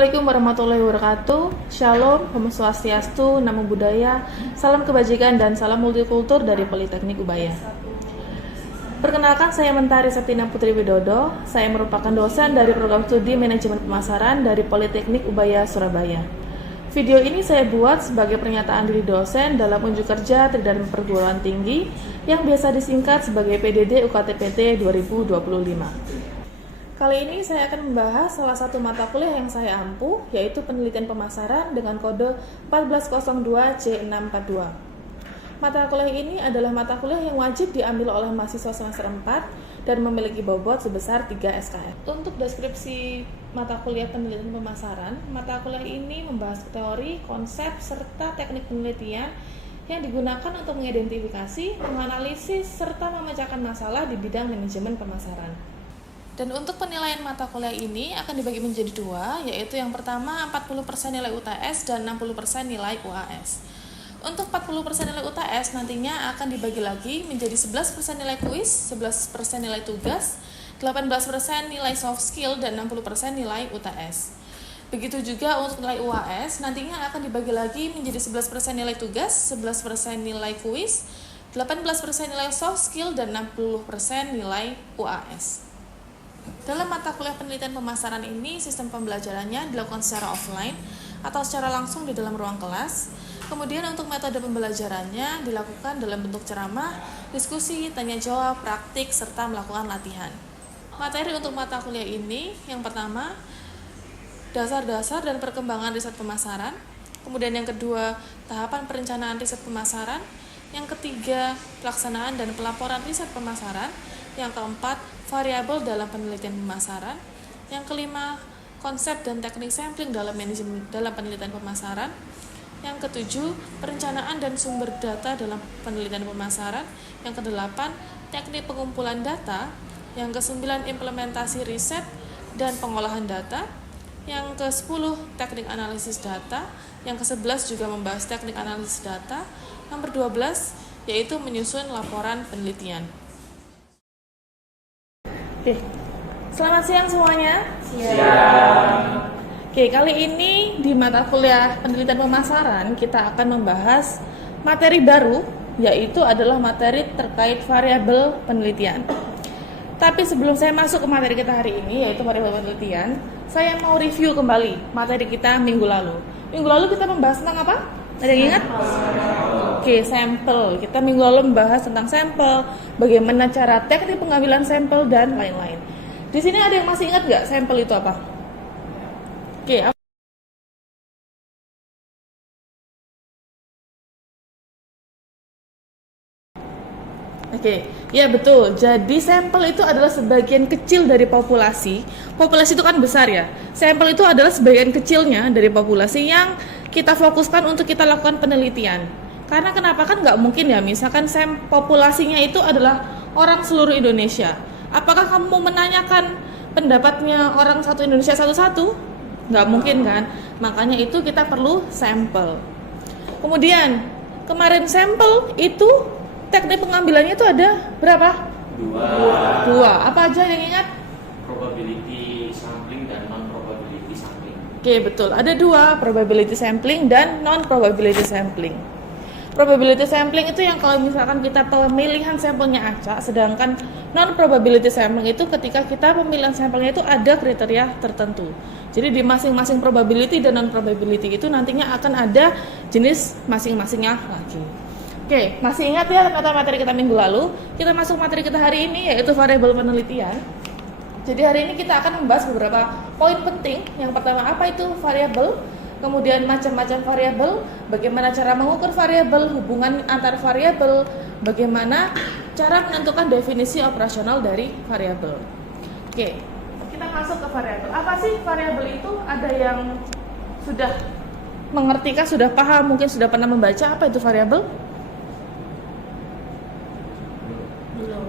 Assalamualaikum warahmatullahi wabarakatuh. Shalom, Om Swastiastu, Namo Buddhaya, salam kebajikan dan salam multikultur dari Politeknik Ubaya. Perkenalkan, saya Mentari Septina Putri Widodo. Saya merupakan dosen dari program studi manajemen pemasaran dari Politeknik Ubaya, Surabaya. Video ini saya buat sebagai pernyataan diri dosen dalam unjuk kerja Tridharma Perguruan Tinggi yang biasa disingkat sebagai PDD UKT-PT 2025. Kali ini saya akan membahas salah satu mata kuliah yang saya ampuh, yaitu penelitian pemasaran dengan kode 1402C642. Mata kuliah ini adalah mata kuliah yang wajib diambil oleh mahasiswa semester 4 dan memiliki bobot sebesar 3 SKS. Untuk deskripsi mata kuliah penelitian pemasaran, mata kuliah ini membahas teori, konsep, serta teknik penelitian yang digunakan untuk mengidentifikasi, menganalisis, serta memecahkan masalah di bidang manajemen pemasaran. Dan untuk penilaian mata kuliah ini akan dibagi menjadi dua, yaitu yang pertama 40% nilai UTS dan 60% nilai UAS. Untuk 40% nilai UTS nantinya akan dibagi lagi menjadi 11% nilai kuis, 11% nilai tugas, 18% nilai soft skill, dan 60% nilai UTS. Begitu juga untuk nilai UAS nantinya akan dibagi lagi menjadi 11% nilai tugas, 11% nilai kuis, 18% nilai soft skill, dan 60% nilai UAS. Dalam mata kuliah penelitian pemasaran ini, sistem pembelajarannya dilakukan secara offline atau secara langsung di dalam ruang kelas. Kemudian untuk metode pembelajarannya dilakukan dalam bentuk ceramah, diskusi, tanya jawab, praktik, serta melakukan latihan. Materi untuk mata kuliah ini, yang pertama, dasar-dasar dan perkembangan riset pemasaran. Kemudian yang kedua, tahapan perencanaan riset pemasaran. Yang ketiga, pelaksanaan dan pelaporan riset pemasaran. Yang keempat, variabel dalam penelitian pemasaran. Yang kelima, konsep dan teknik sampling dalam manajemen dalam penelitian pemasaran. Yang ketujuh, perencanaan dan sumber data dalam penelitian pemasaran. Yang kedelapan, teknik pengumpulan data. Yang kesembilan, implementasi riset dan pengolahan data. Yang ke-10, teknik analisis data. Yang ke-11 juga membahas teknik analisis data. Nomor 12, yaitu menyusun laporan penelitian. Oke, selamat siang semuanya. Siang. Oke, kali ini di mata kuliah penelitian pemasaran kita akan membahas materi baru, yaitu adalah materi terkait variabel penelitian. Tapi sebelum saya masuk ke materi kita hari ini, yaitu variabel penelitian, saya mau review kembali materi kita minggu lalu. Minggu lalu kita membahas tentang apa? Ada yang ingat? Oke, sampel. Kita minggu lalu membahas tentang sampel, bagaimana cara teknik pengambilan sampel, dan lain-lain. Di sini ada yang masih ingat nggak sampel itu apa? Oke, ya betul. Jadi sampel itu adalah sebagian kecil dari populasi. Populasi itu kan besar ya. Sampel itu adalah sebagian kecilnya dari populasi yang kita fokuskan untuk kita lakukan penelitian. Karena kenapa, kan nggak mungkin ya, misalkan populasinya itu adalah orang seluruh Indonesia. Apakah kamu mau menanyakan pendapatnya orang satu Indonesia satu-satu? Nggak mungkin kan? Makanya itu kita perlu sampel. Kemudian kemarin sampel itu teknik pengambilannya itu ada berapa? Dua. Apa aja yang ingat? Probability sampling dan non-probability sampling. Oke, betul. Ada dua, probability sampling dan non-probability sampling. Probability sampling itu yang kalau misalkan kita pemilihan sampelnya acak, sedangkan non-probability sampling itu ketika kita pemilihan sampelnya itu ada kriteria tertentu. Jadi di masing-masing probability dan non-probability itu nantinya akan ada jenis masing-masingnya lagi. Oke, masih ingat ya kata materi kita minggu lalu? Kita masuk materi kita hari ini, yaitu variabel penelitian. Jadi hari ini kita akan membahas beberapa poin penting. Yang pertama, apa itu variabel? Kemudian macam-macam variabel, bagaimana cara mengukur variabel, hubungan antar variabel, bagaimana cara menentukan definisi operasional dari variabel. Oke, kita masuk ke variabel. Apa sih variabel itu? Ada yang sudah mengerti kah, sudah paham, mungkin sudah pernah membaca apa itu variabel?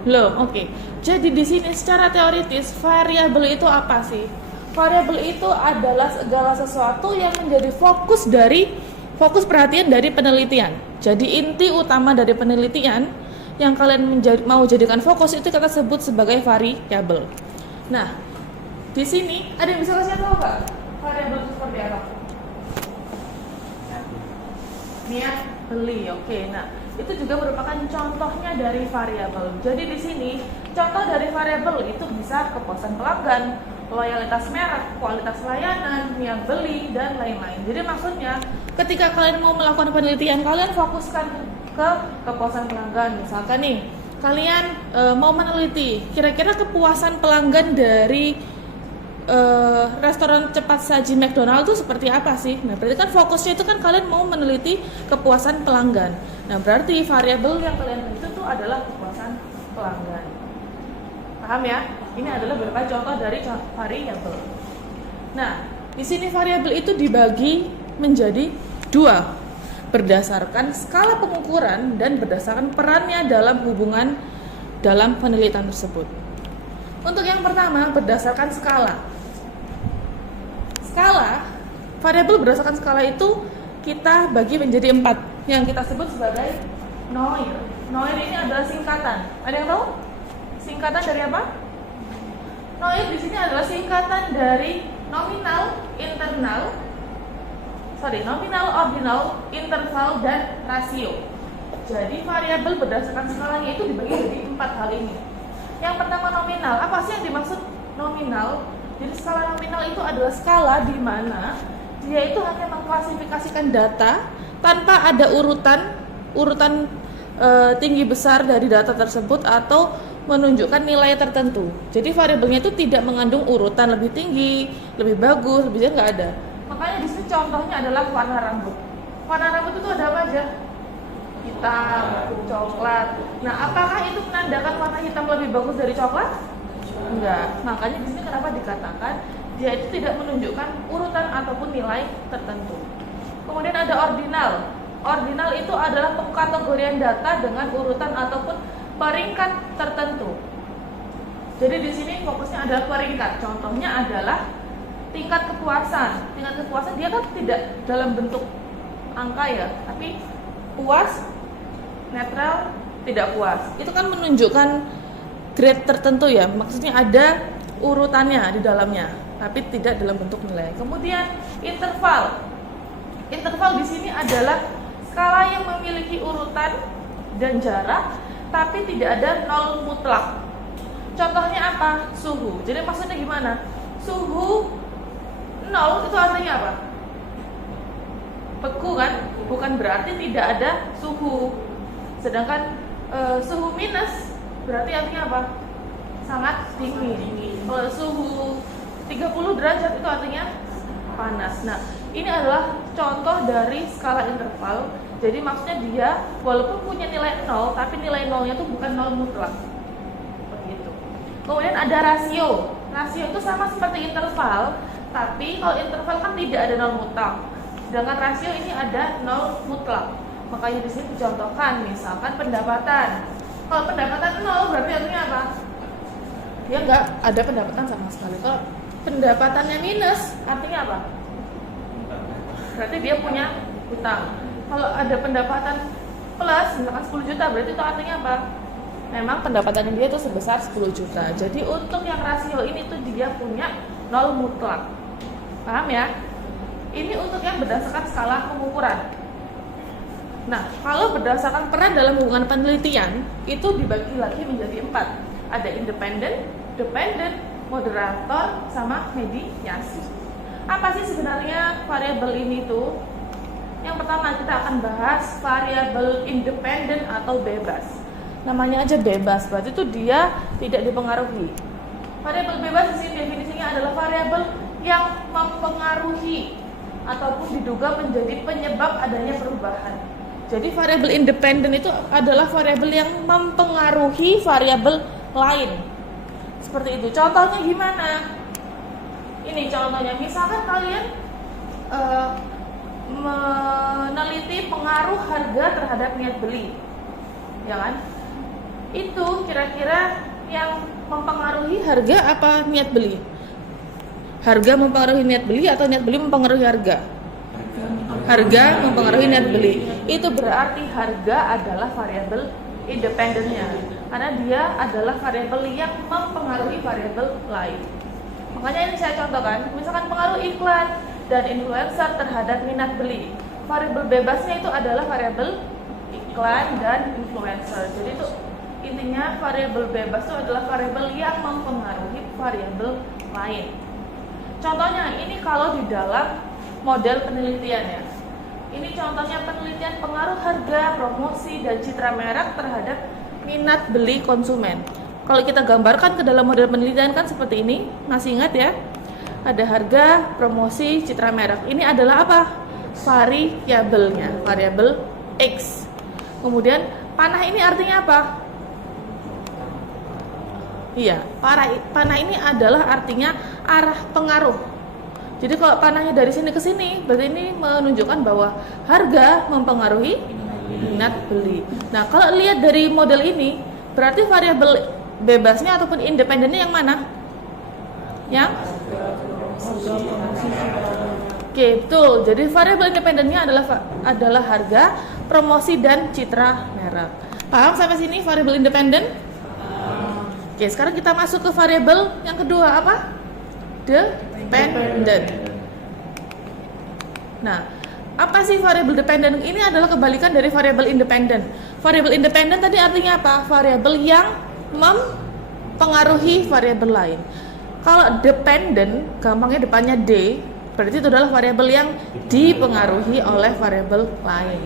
Belum, oke. Jadi di sini secara teoritis variabel itu apa sih? Variabel itu adalah segala sesuatu yang menjadi fokus perhatian dari penelitian. Jadi inti utama dari penelitian yang kalian mau jadikan fokus itu kita sebut sebagai variabel. Nah, di sini ada yang bisa kasih tahu nggak? variabel itu seperti apa? Niat beli. Oke. Nah, itu juga merupakan contohnya dari variabel. Jadi di sini contoh dari variabel itu bisa kepuasan pelanggan, loyalitas merek, kualitas layanan, niat beli, dan lain-lain. Jadi maksudnya ketika kalian mau melakukan penelitian, kalian fokuskan ke kepuasan pelanggan. Misalkan nih, kalian mau meneliti kira-kira kepuasan pelanggan dari restoran cepat saji McDonald itu seperti apa sih? Nah, berarti kan fokusnya itu kan kalian mau meneliti kepuasan pelanggan. Nah, berarti variabel yang kalian itu tuh adalah kepuasan pelanggan. Paham ya? Ini adalah beberapa contoh dari variabel. Nah, di sini variabel itu dibagi menjadi dua, berdasarkan skala pengukuran dan berdasarkan perannya dalam hubungan dalam penelitian tersebut. Untuk yang pertama, berdasarkan skala. Skala, variabel berdasarkan skala itu kita bagi menjadi 4 yang kita sebut sebagai NOIR. NOIR ini adalah singkatan. Ada yang tahu? Singkatan dari apa? NOIR di sini adalah singkatan dari nominal, ordinal, interval, dan rasio. Jadi variabel berdasarkan skalanya itu dibagi menjadi 4 hal ini. Yang pertama nominal. Apa sih yang dimaksud nominal? Jadi skala nominal itu adalah skala di mana dia itu hanya mengklasifikasikan data tanpa ada urutan tinggi besar dari data tersebut atau menunjukkan nilai tertentu. Jadi variabelnya itu tidak mengandung urutan lebih tinggi, lebih bagus, lebih jelek, nggak ada. Makanya di sini contohnya adalah warna rambut. Warna rambut itu ada apa aja? Hitam, coklat. Nah, apakah itu menandakan warna hitam lebih bagus dari coklat? Enggak. Makanya di sini kenapa dikatakan dia itu tidak menunjukkan urutan ataupun nilai tertentu. Kemudian ada ordinal. Ordinal itu adalah pengkategorian data dengan urutan ataupun peringkat tertentu. Jadi di sini fokusnya adalah peringkat. Contohnya adalah tingkat kepuasan. Tingkat kepuasan dia kan tidak dalam bentuk angka ya, tapi puas, netral, tidak puas. Itu kan menunjukkan grade tertentu ya. Maksudnya ada urutannya di dalamnya, tapi tidak dalam bentuk nilai. Kemudian interval. Interval di sini adalah skala yang memiliki urutan dan jarak, tapi tidak ada nol mutlak. Contohnya apa? Suhu. Jadi maksudnya gimana? Suhu 0 itu artinya apa? Beku kan? Bukan berarti tidak ada suhu. Sedangkan suhu minus berarti artinya apa? Sangat dingin. Kalau suhu 30 derajat itu artinya panas. Nah, ini adalah contoh dari skala interval. Jadi maksudnya dia walaupun punya nilai 0, tapi nilai 0-nya itu bukan 0 mutlak. Begitu. Kemudian ada rasio. Rasio itu sama seperti interval, tapi kalau interval kan tidak ada 0 mutlak. Sedangkan rasio ini ada 0 mutlak. Makanya di sini dicontohkan misalkan pendapatan. Kalau pendapatan 0 berarti artinya apa? Dia nggak ada pendapatan sama sekali. Kalau pendapatannya minus artinya apa? Berarti dia punya hutang. Kalau ada pendapatan plus misalkan 10 juta berarti itu artinya apa? Memang pendapatannya dia itu sebesar 10 juta. Jadi untuk yang rasio ini tuh dia punya 0 mutlak. Paham ya? Ini untuk yang berdasarkan skala pengukuran. Nah, kalau berdasarkan peran dalam hubungan penelitian itu dibagi lagi menjadi 4. Ada independen, dependent, moderator, sama mediasi. Apa sih sebenarnya variabel ini tuh? Yang pertama kita akan bahas variabel independen atau bebas. Namanya aja bebas, berarti itu dia tidak dipengaruhi. Variabel bebas di sini definisinya adalah variabel yang mempengaruhi ataupun diduga menjadi penyebab adanya perubahan. Jadi variabel independen itu adalah variabel yang mempengaruhi variabel lain. Seperti itu. Contohnya gimana? Ini contohnya, misalkan kalian meneliti pengaruh harga terhadap niat beli, ya kan? Itu kira-kira yang mempengaruhi harga apa niat beli? Harga mempengaruhi niat beli atau niat beli mempengaruhi harga? Harga mempengaruhi niat beli. Itu berarti harga adalah variabel independennya, karena dia adalah variabel yang mempengaruhi variabel lain. Makanya ini saya contohkan, misalkan pengaruh iklan dan influencer terhadap minat beli. Variabel bebasnya itu adalah variabel iklan dan influencer. Jadi itu intinya variabel bebas itu adalah variabel yang mempengaruhi variabel lain. Contohnya ini kalau di dalam model penelitian ya. Ini contohnya penelitian pengaruh harga, promosi, dan citra merek terhadap minat beli konsumen. Kalau kita gambarkan ke dalam model penelitian kan seperti ini, masih ingat ya? Ada harga, promosi, citra merek. Ini adalah apa? Variabelnya, variabel X. Kemudian panah ini artinya apa? Iya, panah ini adalah artinya arah pengaruh. Jadi kalau panahnya dari sini ke sini, berarti ini menunjukkan bahwa harga mempengaruhi minat beli. Nah, kalau lihat dari model ini, berarti variabel bebasnya ataupun independennya yang mana? Yang? Oke, betul. Jadi variabel independennya adalah harga, promosi, dan citra merek. Paham sampai sini variabel independen? Oke, sekarang kita masuk ke variabel yang kedua apa? Dependent. Nah, apa sih variabel dependent? Ini adalah kebalikan dari variabel independent. Variabel independent tadi artinya apa? Variabel yang mempengaruhi variabel lain. Kalau dependent, gampangnya depannya D, berarti itu adalah variabel yang dipengaruhi oleh variabel lain.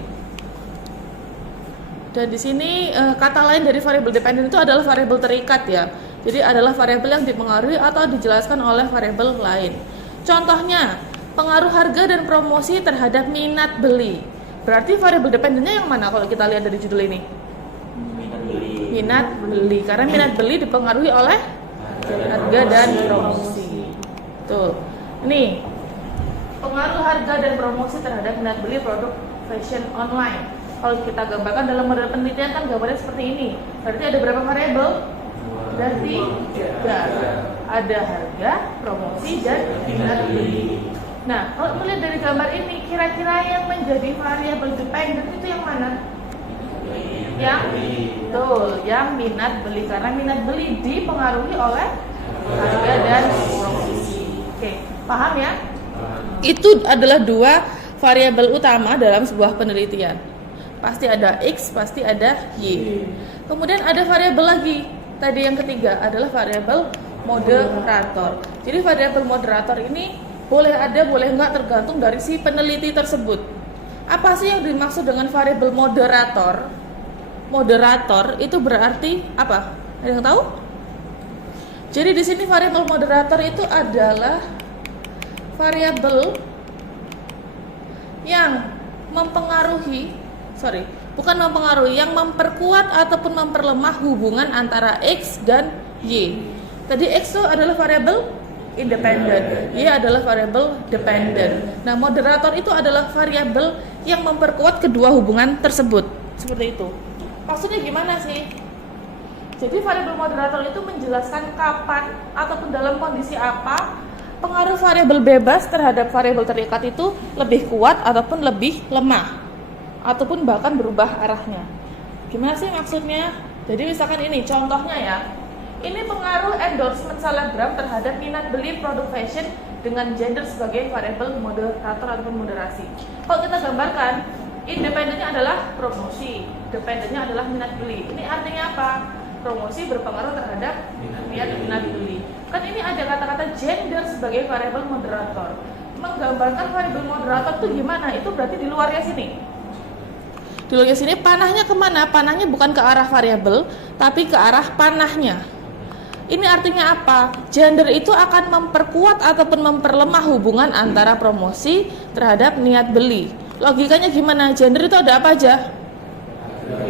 Dan di sini kata lain dari variabel dependent itu adalah variabel terikat ya. Jadi adalah variabel yang dipengaruhi atau dijelaskan oleh variabel lain. Contohnya, pengaruh harga dan promosi terhadap minat beli. Berarti variabel dependennya yang mana kalau kita lihat dari judul ini? Minat beli. Karena minat beli dipengaruhi oleh harga dan promosi. Tuh. Ini pengaruh harga dan promosi terhadap minat beli produk fashion online. Kalau kita gambarkan dalam model penelitian kan gambarnya seperti ini. Berarti ada berapa variabel? Berarti 3. Ada harga, promosi, dan minat beli. Nah, kalau melihat dari gambar ini, kira-kira yang menjadi variabel dependent itu yang mana? Yang betul, yang minat beli. Karena minat beli dipengaruhi oleh harga dan promosi. Oke, paham ya? Itu adalah 2 variabel utama dalam sebuah penelitian. Pasti ada X, pasti ada Y. Kemudian ada variabel lagi. Tadi yang ketiga adalah variabel moderator. Jadi variabel moderator ini boleh ada, boleh enggak tergantung dari si peneliti tersebut. Apa sih yang dimaksud dengan variabel moderator? Moderator itu berarti apa? Ada yang tahu? Jadi di sini variabel moderator itu adalah variabel yang yang memperkuat ataupun memperlemah hubungan antara X dan Y. Tadi X itu adalah variabel independen, Y adalah variabel dependent. Nah, moderator itu adalah variabel yang memperkuat kedua hubungan tersebut. Seperti itu. Maksudnya gimana sih? Jadi variabel moderator itu menjelaskan kapan ataupun dalam kondisi apa pengaruh variabel bebas terhadap variabel terikat itu lebih kuat ataupun lebih lemah, ataupun bahkan berubah arahnya. Gimana sih maksudnya? Jadi misalkan ini contohnya ya. Ini pengaruh endorsement selebgram terhadap minat beli produk fashion dengan gender sebagai variabel moderator ataupun moderasi. Kalau kita gambarkan, independennya adalah promosi, dependennya adalah minat beli. Ini artinya apa? Promosi berpengaruh terhadap minat beli. Kan ini ada kata-kata gender sebagai variabel moderator. Menggambarkan variabel moderator itu gimana? Itu berarti di luarnya sini. Di luarnya sini panahnya kemana? Panahnya bukan ke arah variabel, tapi ke arah panahnya. Ini artinya apa? Gender itu akan memperkuat ataupun memperlemah hubungan antara promosi terhadap niat beli. Logikanya gimana? Gender itu ada apa aja?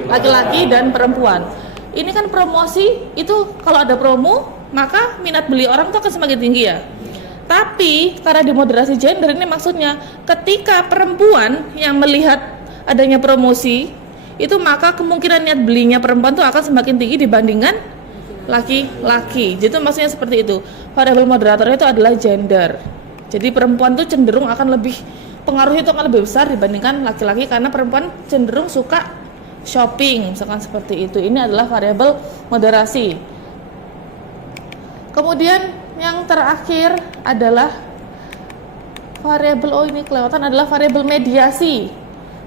Laki-laki dan perempuan. Ini kan promosi, itu kalau ada promo, maka minat beli orang itu akan semakin tinggi ya. Tapi karena demoderasi gender ini maksudnya ketika perempuan yang melihat adanya promosi, itu maka kemungkinan niat belinya perempuan itu akan semakin tinggi dibandingkan laki-laki. Jadi maksudnya seperti itu. Variabel moderator itu adalah gender. Jadi perempuan itu cenderung akan lebih, pengaruhnya itu akan lebih besar dibandingkan laki-laki karena perempuan cenderung suka shopping, misalkan seperti itu. Ini adalah variabel moderasi. Kemudian yang terakhir adalah variabel, ini kelewatan, adalah variabel mediasi.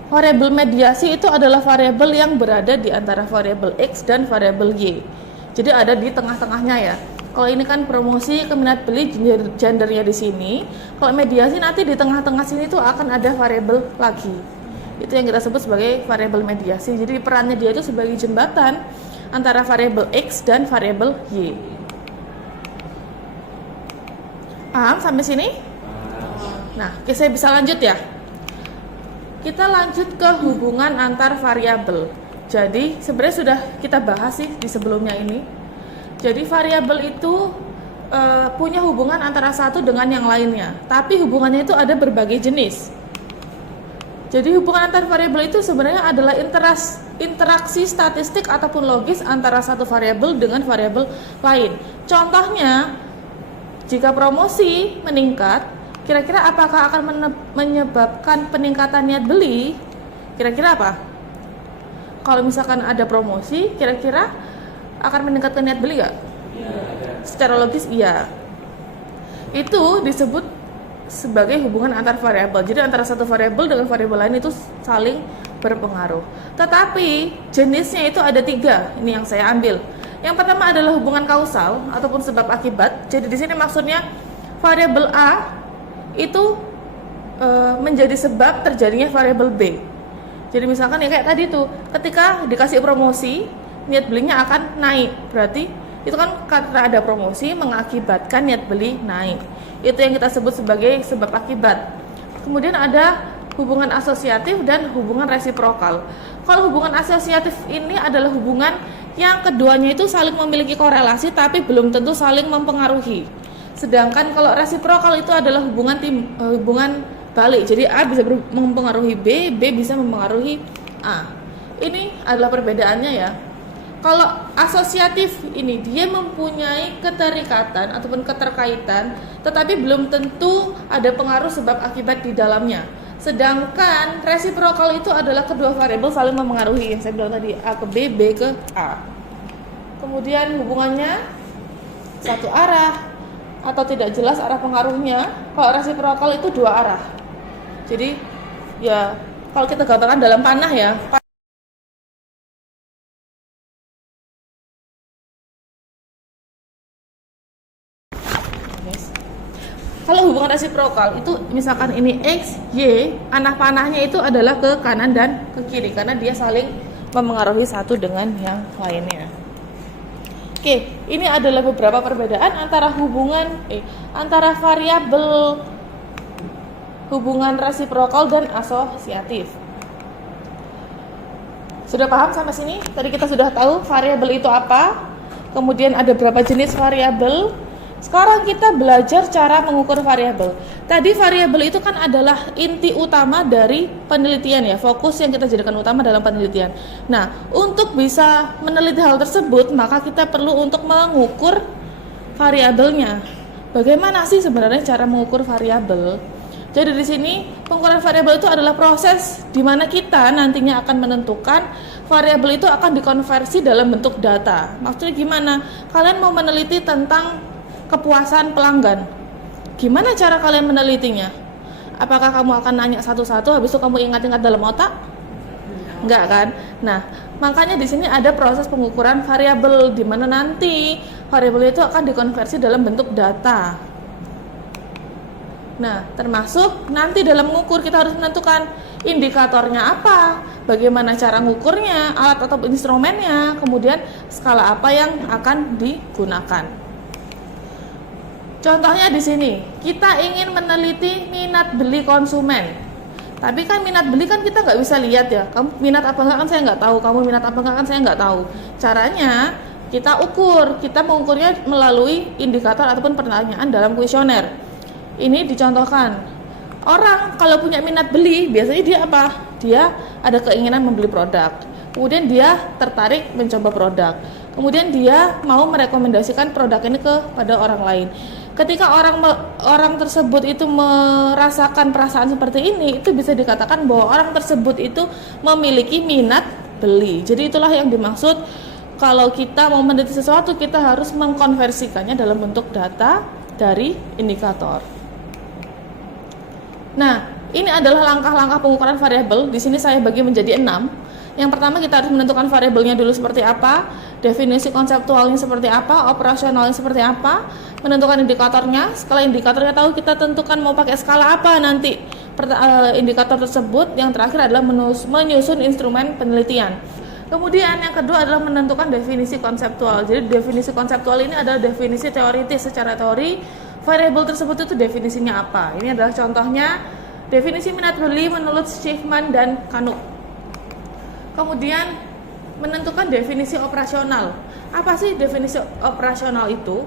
Variabel mediasi itu adalah variabel yang berada di antara variabel X dan variabel Y. Jadi ada di tengah-tengahnya ya. Kalau ini kan promosi ke minat beli, gendernya di sini. Kalau mediasi nanti di tengah-tengah sini tuh akan ada variabel lagi. Itu yang kita sebut sebagai variabel mediasi. Jadi perannya dia itu sebagai jembatan antara variabel X dan variabel Y. Paham sampai sini? Nah, oke, saya bisa lanjut ya. Kita lanjut ke hubungan antar variabel. Jadi sebenarnya sudah kita bahas sih di sebelumnya ini. Jadi variabel itu punya hubungan antara satu dengan yang lainnya, tapi hubungannya itu ada berbagai jenis. Jadi hubungan antar variabel itu sebenarnya adalah interaksi statistik ataupun logis antara satu variabel dengan variabel lain. Contohnya, jika promosi meningkat, kira-kira apakah akan menyebabkan peningkatan niat beli? Kira-kira apa? Kalau misalkan ada promosi, kira-kira akan meningkatkan niat beli nggak? Ya. Secara logis iya. Itu disebut sebagai hubungan antar variabel. Jadi antara satu variabel dengan variabel lain itu saling berpengaruh. Tetapi jenisnya itu ada 3. Ini yang saya ambil. Yang pertama adalah hubungan kausal ataupun sebab akibat. Jadi di sini maksudnya variabel A itu menjadi sebab terjadinya variabel B. Jadi misalkan ya kayak tadi tuh, ketika dikasih promosi, niat belinya akan naik. Berarti itu kan karena ada promosi mengakibatkan niat beli naik. Itu yang kita sebut sebagai sebab akibat. Kemudian ada hubungan asosiatif dan hubungan resiprokal. Kalau hubungan asosiatif ini adalah hubungan yang keduanya itu saling memiliki korelasi tapi belum tentu saling mempengaruhi. Sedangkan kalau resiprokal itu adalah hubungan balik. Jadi A bisa mempengaruhi B, B bisa mempengaruhi A. Ini adalah perbedaannya ya. Kalau asosiatif ini dia mempunyai keterikatan ataupun keterkaitan, tetapi belum tentu ada pengaruh sebab akibat di dalamnya. Sedangkan resiprokal itu adalah kedua variabel saling mempengaruhi, yang saya bilang tadi, A ke B, B ke A. Kemudian hubungannya satu arah atau tidak jelas arah pengaruhnya. Kalau resiprokal itu dua arah. Jadi ya kalau kita gambarkan dalam panah ya. Kalau hubungan resiprokal itu misalkan ini X, Y, anak panahnya itu adalah ke kanan dan ke kiri karena dia saling mempengaruhi satu dengan yang lainnya. Oke, ini adalah beberapa perbedaan antara antara variabel hubungan resiprokal dan asosiatif. Sudah paham sampai sini? Tadi kita sudah tahu variabel itu apa, kemudian ada berapa jenis variabel. Sekarang kita belajar cara mengukur variabel. Tadi variabel itu kan adalah inti utama dari penelitian ya, fokus yang kita jadikan utama dalam penelitian. Nah, untuk bisa meneliti hal tersebut, maka kita perlu untuk mengukur variabelnya. Bagaimana sih sebenarnya cara mengukur variabel? Jadi di sini pengukuran variabel itu adalah proses di mana kita nantinya akan menentukan variabel itu akan dikonversi dalam bentuk data. Maksudnya gimana? Kalian mau meneliti tentang kepuasan pelanggan. Gimana cara kalian menelitinya? Apakah kamu akan nanya satu-satu habis itu kamu ingat-ingat dalam otak? Enggak kan? Nah, makanya di sini ada proses pengukuran variabel di mana nanti variabel itu akan dikonversi dalam bentuk data. Nah, termasuk nanti dalam mengukur kita harus menentukan indikatornya apa, bagaimana cara mengukurnya, alat atau instrumennya, kemudian skala apa yang akan digunakan. Contohnya di sini, kita ingin meneliti minat beli konsumen. Tapi kan minat beli kan kita nggak bisa lihat ya. Kamu minat apa enggak kan saya nggak tahu. Kamu minat apa enggak kan saya nggak tahu. Caranya kita ukur. Kita mengukurnya melalui indikator ataupun pertanyaan dalam kuesioner. Ini dicontohkan. Orang kalau punya minat beli, biasanya dia apa? Dia ada keinginan membeli produk. Kemudian dia tertarik mencoba produk. Kemudian dia mau merekomendasikan produk ini kepada orang lain. Ketika orang tersebut itu merasakan perasaan seperti ini, itu bisa dikatakan bahwa orang tersebut itu memiliki minat beli. Jadi itulah yang dimaksud kalau kita mau meneliti sesuatu, kita harus mengkonversikannya dalam bentuk data dari indikator. Nah, ini adalah langkah-langkah pengukuran variabel. Di sini saya bagi menjadi 6. Yang pertama kita harus menentukan variabelnya dulu seperti apa, definisi konseptualnya seperti apa, operasionalnya seperti apa, menentukan indikatornya. Setelah indikatornya tahu, kita tentukan mau pakai skala apa nanti indikator tersebut. Yang terakhir adalah menyusun instrumen penelitian. Kemudian yang kedua adalah menentukan definisi konseptual. Jadi definisi konseptual ini adalah definisi teoritis. Secara teori, variabel tersebut itu definisinya apa. Ini adalah contohnya definisi minat beli menurut Schiffman dan Kanuk. Kemudian menentukan definisi operasional. Apa sih definisi operasional itu?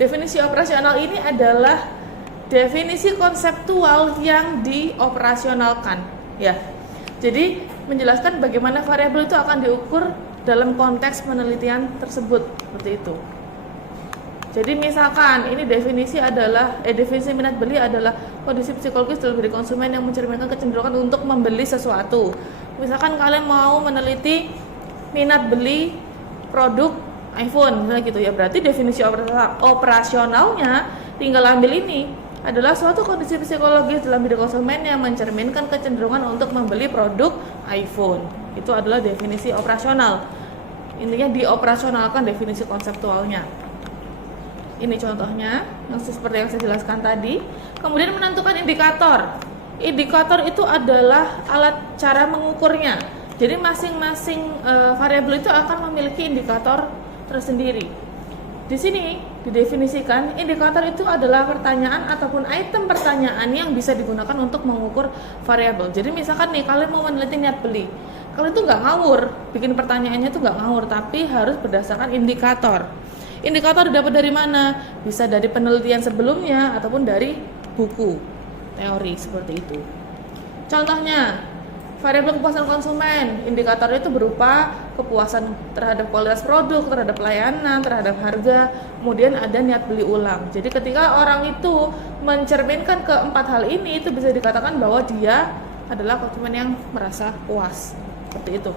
Definisi operasional ini adalah definisi konseptual yang dioperasionalkan, ya. Jadi menjelaskan bagaimana variabel itu akan diukur dalam konteks penelitian tersebut, seperti itu. Jadi misalkan ini definisi minat beli adalah kondisi psikologis dalam diri konsumen yang mencerminkan kecenderungan untuk membeli sesuatu. Misalkan kalian mau meneliti minat beli produk iPhone, misalnya gitu ya, berarti definisi operasionalnya tinggal ambil ini adalah suatu kondisi psikologis dalam diri konsumen yang mencerminkan kecenderungan untuk membeli produk iPhone. Itu adalah definisi operasional. Intinya dioperasionalkan definisi konseptualnya. Ini contohnya yang seperti yang saya jelaskan tadi. Kemudian menentukan indikator. Indikator itu adalah alat cara mengukurnya. Jadi masing-masing variabel itu akan memiliki indikator tersendiri. Di sini didefinisikan indikator itu adalah pertanyaan ataupun item pertanyaan yang bisa digunakan untuk mengukur variabel. Jadi misalkan nih kalian mau meneliti niat beli, kalian tuh nggak ngawur, bikin pertanyaannya tuh nggak ngawur, tapi harus berdasarkan indikator. Indikator didapat dari mana? Bisa dari penelitian sebelumnya ataupun dari buku teori seperti itu. Contohnya, variabel kepuasan konsumen, indikator itu berupa kepuasan terhadap kualitas produk, terhadap pelayanan, terhadap harga, kemudian ada niat beli ulang. Jadi ketika orang itu mencerminkan keempat hal ini, itu bisa dikatakan bahwa dia adalah konsumen yang merasa puas, seperti itu.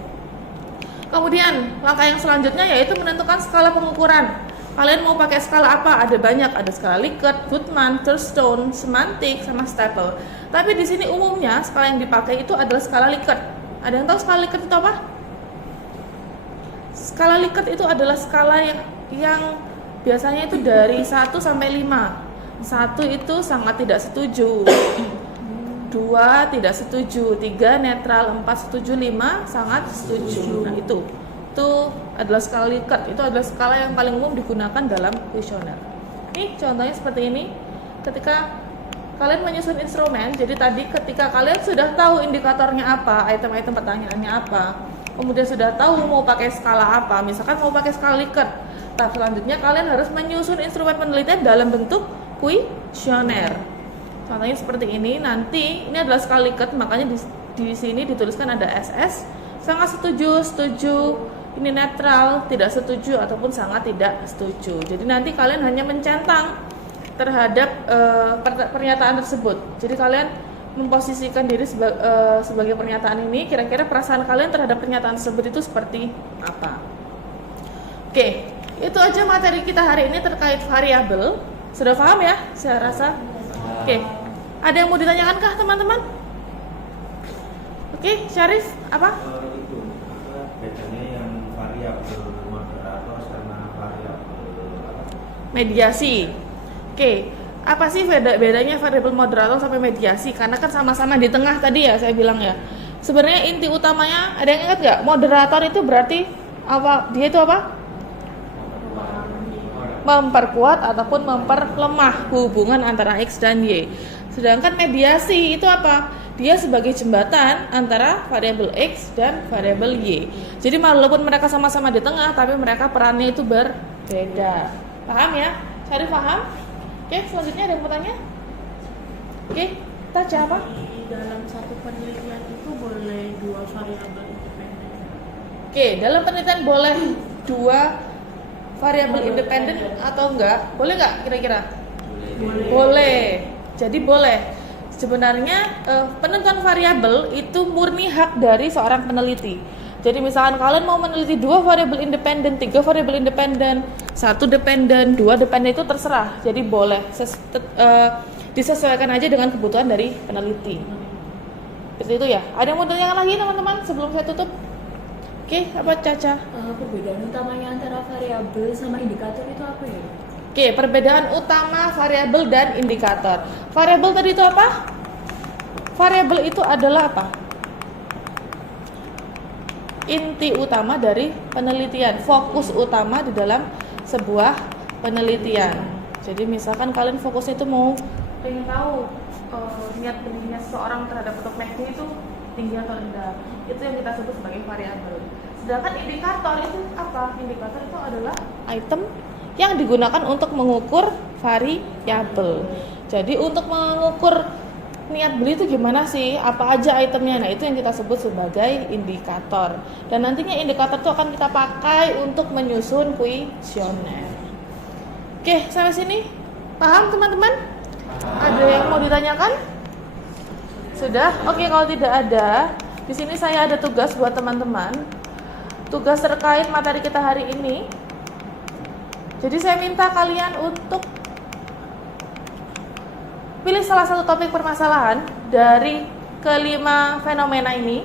Kemudian langkah yang selanjutnya yaitu menentukan skala pengukuran. Kalian mau pakai skala apa? Ada banyak, ada skala Likert, Goodman, Thurstone, semantik, sama Staple. Tapi di sini umumnya skala yang dipakai itu adalah skala Likert. Ada yang tahu skala Likert itu apa? Skala Likert itu adalah skala yang biasanya itu dari 1 sampai 5. 1 itu sangat tidak setuju. 2 tidak setuju, 3 netral, 4 setuju, 5 sangat setuju. Nah, itu adalah skala Likert. Itu adalah skala yang paling umum digunakan dalam kuesioner. Ini contohnya seperti ini. Ketika kalian menyusun instrumen, jadi tadi ketika kalian sudah tahu indikatornya apa, item-item pertanyaannya apa, kemudian sudah tahu mau pakai skala apa, misalkan mau pakai skala Likert, tahap selanjutnya kalian harus menyusun instrumen penelitian dalam bentuk kuesioner. Contohnya seperti ini. Nanti ini adalah skala Likert, makanya di sini dituliskan ada SS, sangat setuju, setuju, ini netral, tidak setuju, ataupun sangat tidak setuju. Jadi nanti kalian hanya mencentang terhadap pernyataan tersebut. Jadi kalian memposisikan diri sebagai pernyataan ini, kira-kira perasaan kalian terhadap pernyataan tersebut itu seperti apa. Oke, itu aja materi kita hari ini terkait variabel. Sudah paham ya? Saya rasa. Oke, ada yang mau ditanyakan kah teman-teman? Oke, Syarif, apa? Bedanya yang variabel moderator sama variabel mediasi. Oke, apa sih bedanya variabel moderator sampai mediasi? Karena kan sama-sama di tengah tadi ya saya bilang ya. Sebenarnya inti utamanya, ada yang ingat nggak? Moderator itu berarti apa? Dia itu apa? Memperkuat ataupun memperlemah hubungan antara X dan Y. Sedangkan mediasi itu apa? Dia sebagai jembatan antara variabel X dan variabel Y. Jadi walaupun mereka sama-sama di tengah, tapi mereka perannya itu berbeda. Paham ya? Cari paham? Oke, selanjutnya ada yang mau tanya? Oke, kita apa? Di dalam satu penelitian itu boleh 2 variabel independen. Oke, dalam penelitian boleh 2 variabel independen atau enggak? Boleh nggak kira-kira? Boleh. Jadi boleh. Sebenarnya penentuan variabel itu murni hak dari seorang peneliti. Jadi misalkan kalian mau meneliti 2 variabel independen, 3 variabel independen, 1 dependen, 2 dependen, itu terserah. Jadi boleh disesuaikan aja dengan kebutuhan dari peneliti. Seperti itu ya. Ada yang mau tanyakan lagi teman-teman sebelum saya tutup? Oke, apa Caca? Perbedaan utamanya antara variabel sama indikator itu apa ya? Oke, perbedaan utama variabel dan indikator. Variabel tadi itu apa? Variabel itu adalah apa? Inti utama dari penelitian, fokus utama di dalam sebuah penelitian. Jadi misalkan kalian fokusnya itu mau pengen tahu niat penelitiannya seseorang terhadap produk McD itu tinggi atau rendah, itu yang kita sebut sebagai variabel. Sedangkan indikator itu apa? Indikator itu adalah item yang digunakan untuk mengukur variabel. Jadi untuk mengukur niat beli itu gimana sih? Apa aja itemnya? Nah, itu yang kita sebut sebagai indikator. Dan nantinya indikator itu akan kita pakai untuk menyusun kuesioner. Oke, sampai sini paham teman-teman? Ada yang mau ditanyakan? Sudah? Oke, kalau tidak ada, di sini saya ada tugas buat teman-teman. Tugas terkait materi kita hari ini. Jadi saya minta kalian untuk pilih salah satu topik permasalahan dari kelima fenomena ini.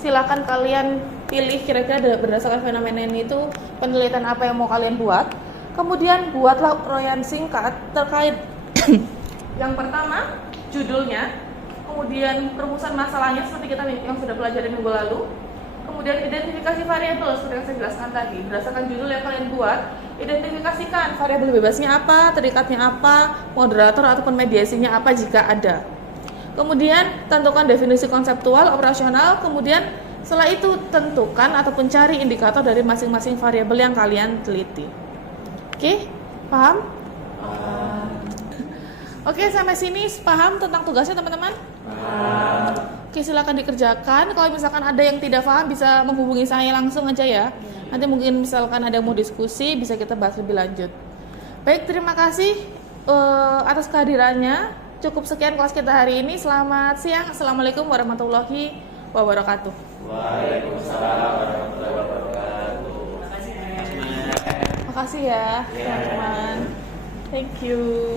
Silakan kalian pilih kira-kira berdasarkan fenomena ini itu penelitian apa yang mau kalian buat. Kemudian buatlah uraian singkat terkait yang pertama, judulnya. Kemudian perumusan masalahnya seperti kita yang sudah pelajari minggu lalu. Kemudian identifikasi variabel seperti yang saya jelaskan tadi. Berdasarkan judul yang kalian buat, identifikasikan variabel bebasnya apa, terikatnya apa, moderator ataupun mediasinya apa jika ada. Kemudian tentukan definisi konseptual, operasional. Kemudian setelah itu tentukan ataupun cari indikator dari masing-masing variabel yang kalian teliti. Oke, paham? Oke, sampai sini paham tentang tugasnya teman-teman? Oke, silakan dikerjakan. Kalau misalkan ada yang tidak paham bisa menghubungi saya langsung aja ya. Nanti mungkin misalkan ada yang mau diskusi bisa kita bahas lebih lanjut. Baik, terima kasih atas kehadirannya. Cukup sekian kelas kita hari ini. Selamat siang. Assalamualaikum warahmatullahi wabarakatuh. Waalaikumsalam warahmatullahi wabarakatuh. Makasih ya teman-teman. Thank you.